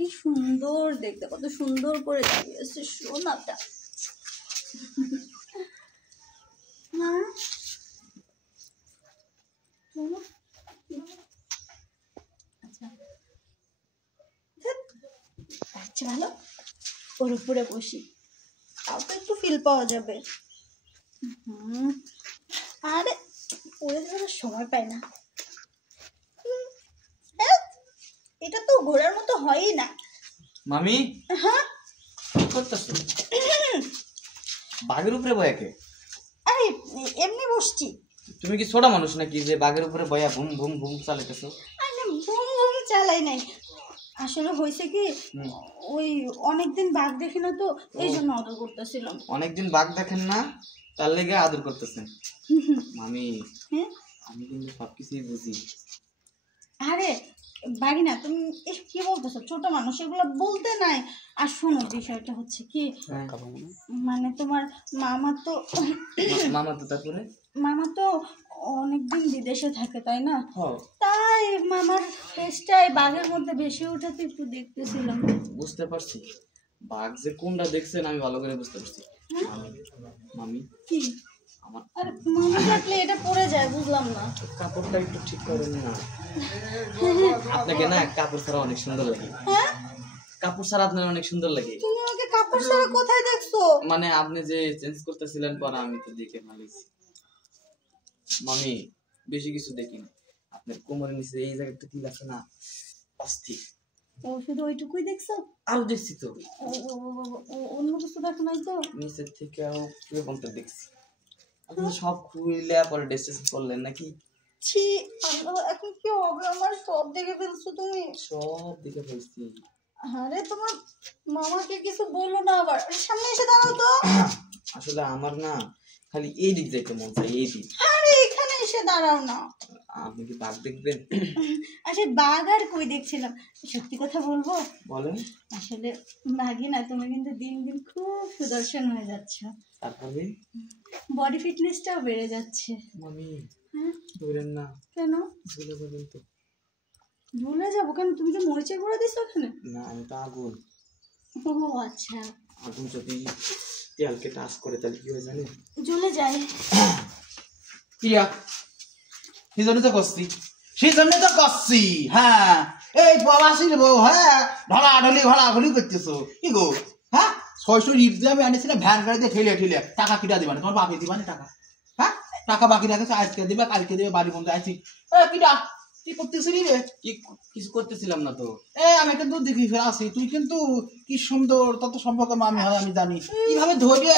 কি সুন্দর দেখতে, কত সুন্দর করে দাঁড়িয়েছে সোনাটা। আচ্ছা ভালো, ওর উপরে বসি, তাও তো একটু ফিল পাওয়া যাবে। আরে ওরে যাওয়ার সময় পাই না, এটা তো ঘোড়ার মতো হয়ই না। মামি হ্যাঁ কি করতেছো? বাঘের উপরে বয়া কে? আরে এমনি বসছি। তুমি কি ছোট মানুষ নাকি যে বাঘের উপরে বয়া ভুম ভুম ভুম চালাইতেছো? আরে ভুম ভুম চালাই নাই, আসলে হয়েছে কি ওই অনেকদিন বাঘ দেখি না তো, এই জন্য আদর করতেছিলাম। অনেকদিন বাঘ দেখেন না, তার লেগে আদর করতেছেন। মামি হ্যাঁ আমি কিন্তু সবকিছুই বুঝি। আরে বাগিনা তুমি কি বলতেছো, ছোট মানুষ এগুলো বলতে নাই। আর শোনো, বিষয়টা হচ্ছে কি, মানে তোমার মামা তো তারপরে মামা তো অনেকদিন বিদেশে থাকে তাই না, তাই মামার ফেসটাই বাঘের মধ্যে ভেসে ওঠাতে একটু দেখতেছিলাম। বুঝতে পারছি, বাঘ যে কোনটা দেখছেন আমি ভালো করে বুঝতে পারছি। মামি কি আমার, আরে মামা থাকলে এটা পড়ে যায়, বুঝলাম না। কাপড়টা একটু ঠিক করেন না। আপনাকে না কাপড় ছাড়া অনেক সুন্দর লাগে। হ্যাঁ কাপড় ছাড়া আপনার অনেক সুন্দর লাগে। তুমি আমাকে কাপড় ছাড়া কোথায় দেখছো? মানে আপনি যে চেঞ্জ করতেছিলেন পর আমি তো দেখে ভালোইছি। মামি বেশি কিছু দেখি না, আপনার কোমরের নিচে এই জায়গাটা কি আছে না, অস্থির। ও শুধু ওইটুকুই দেখছো? আরো দেখছি তো, অন্য কিছু দেখো নাই তো? নিচের থেকে আরো এরকমটা দেখছি। আপনি সব খুইলে পরে ড্রেস করলেন নাকি? ছি আল্লাহ, এখন কি হবে আমার? সব দেখে ফেলছো তুমি। সব দেখে ফেলছি। আরে তোমার মামাকে কিছু বলো না, আবার সামনে এসে দাঁড়াও তো। আসলে আমার না খালি এই দিক যাইতে মন চাই, এই দিক। আরে এখানে এসে দাঁড়াও না। আপনি কি বাঘ দেখবেন? আচ্ছা বাঘ আর কই দেখছিলাম, সত্যি কথা বলবো? বলেন। আসলে বাঘই না, তুমি কিন্তু দিন দিন খুব সুদর্শন হয়ে যাচ্ছ। তারপরে বডি ফিটনেসটাও বেড়ে যাচ্ছে। মামি হ্যাঁ ধরেন না, কেন ভুলে যাবেন তো? ভুলে যাবো কেন? তুমি কি মরিচের গুঁড়ো দিছো ওখানে? না আমি তো আগুন। ও আচ্ছা, আগুন যদি তেলকে টাচ করে তাহলে কি হয় জানেন? জ্বলে যায়। কিয়া সেই জন্য তো করছি, সেই জন্য তো করছি। হ্যাঁ এই প্রবাসীর বউ, হ্যাঁ ঢলাঢলি করতেছো কি গো? হ্যাঁ 600 ইট দিয়ে আমি আনিছিলাম ভ্যান গাড়িতে ঠেলে ঠেলে, টাকা কিটা দিবা না? তোমার বাপে দিবা না টাকা? হ্যাঁ টাকা বাকি রাখেছো, আজকে দিবে কালকে দেবে, বাড়ি বন্ধু আছি। কিটা কি করতেছিলি রে? কি কিছু করতেছিলাম না তো। আমি কিন্তু দেখি ফের আসি, তুই কিন্তু কি সুন্দর, তত সম্পর্কে মামি হয় আমি জানি। কিভাবে ধরিয়ে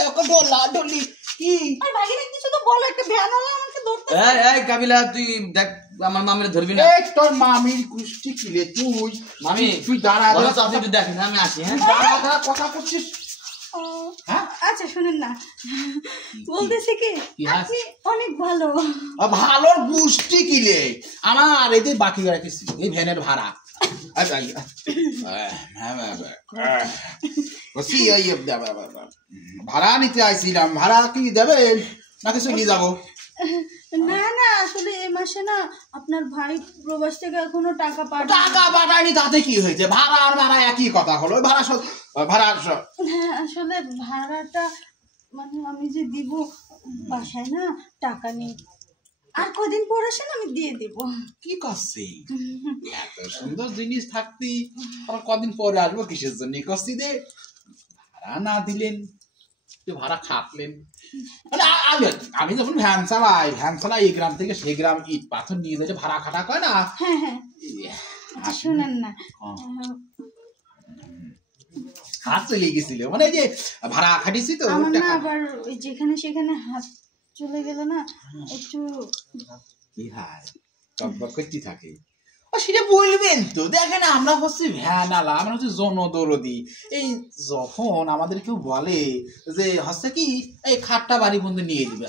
ঢলি কি? আরে ভাগিনা কিছু তো বলো, একটা ভ্যানওয়ালা আমাকে ধরতে। এই কাবিলা তুই দেখ আমার মামিরে ধরবি না। এই তোর মামির কুষ্টি কিলে তুই। মামি তুই দাঁড়া আপনি একটু দেখেন, আমি আসি। হ্যাঁ দাঁড়া কথা করছিস। হ্যাঁ আচ্ছা শুনেন না, বলতেছি কি কি আপনি অনেক ভালো। ভালোর গুষ্টি কিলে আমার এই যে বাকি রাখিস এই ভ্যানের ভাড়া। ভাড়া নিতে আইছিলাম, ভাড়া কি দেবেন নাকি চলে যাবো? না না, আসলে এই মাসে না আপনার ভাই প্রবাস থেকে এখনো টাকা টাকা পাঠায়নি, তাতে কি হয়েছে? ভাড়া আর ভাড়া একই কথা হলো। ভাড়া হ্যাঁ আসলে ভাড়াটা মানে আমি যে দিব, বাসায় না টাকা নেই, আর কদিন পর আসেন আমি দিয়ে দিব। কি করছি? এত সুন্দর জিনিস থাকতি আর কদিন পরে আসবো কিসের জন্য? করছি দে ভাড়া না দিলেন, ভাড়া খাটলেন। আমি যখন ভ্যান চালাই এই গ্রাম থেকে সেই গ্রাম ইট পাথর নিয়ে যাচ্ছে, ভাড়া খাটা কয় না। হ্যাঁ হ্যাঁ আচ্ছা শুনেন না, হাত চলে গেছিল, মানে এই যে ভাড়া খাটিছি তো আমার না আবার ওই যেখানে সেখানে হাত চলে গেল না, একটু কি হয় টকবক করতে থাকে। সেটা বলবেন তো, দেখেন আমরা হচ্ছে ভ্যান আলা, আমরা হচ্ছে জনদরদি। এই যখন আমাদের কেউ বলে যে হচ্ছে কি এই খাটটা বাড়ি বন্ধু নিয়ে দিবে,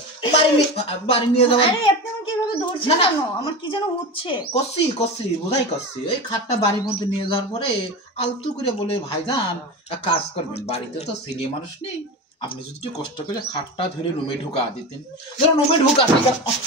বাড়ি নিয়ে যাবে। আরে আপনি আমাকে এভাবে ধরছেন কেন? আমার কি যেন হচ্ছে। করছি বোঝাই করছি। ওই খাটটা বাড়ির মধ্যে নিয়ে যাওয়ার পরে আলতু করে বলে, ভাইজান এক কাজ করবেন, বাড়িতে তো ছেলে মানুষ নেই, আপনি যদি একটু কষ্ট করে খাটটা ধরে রুমে ঢুকা দিতেন। ধরো রুমে ঢুকা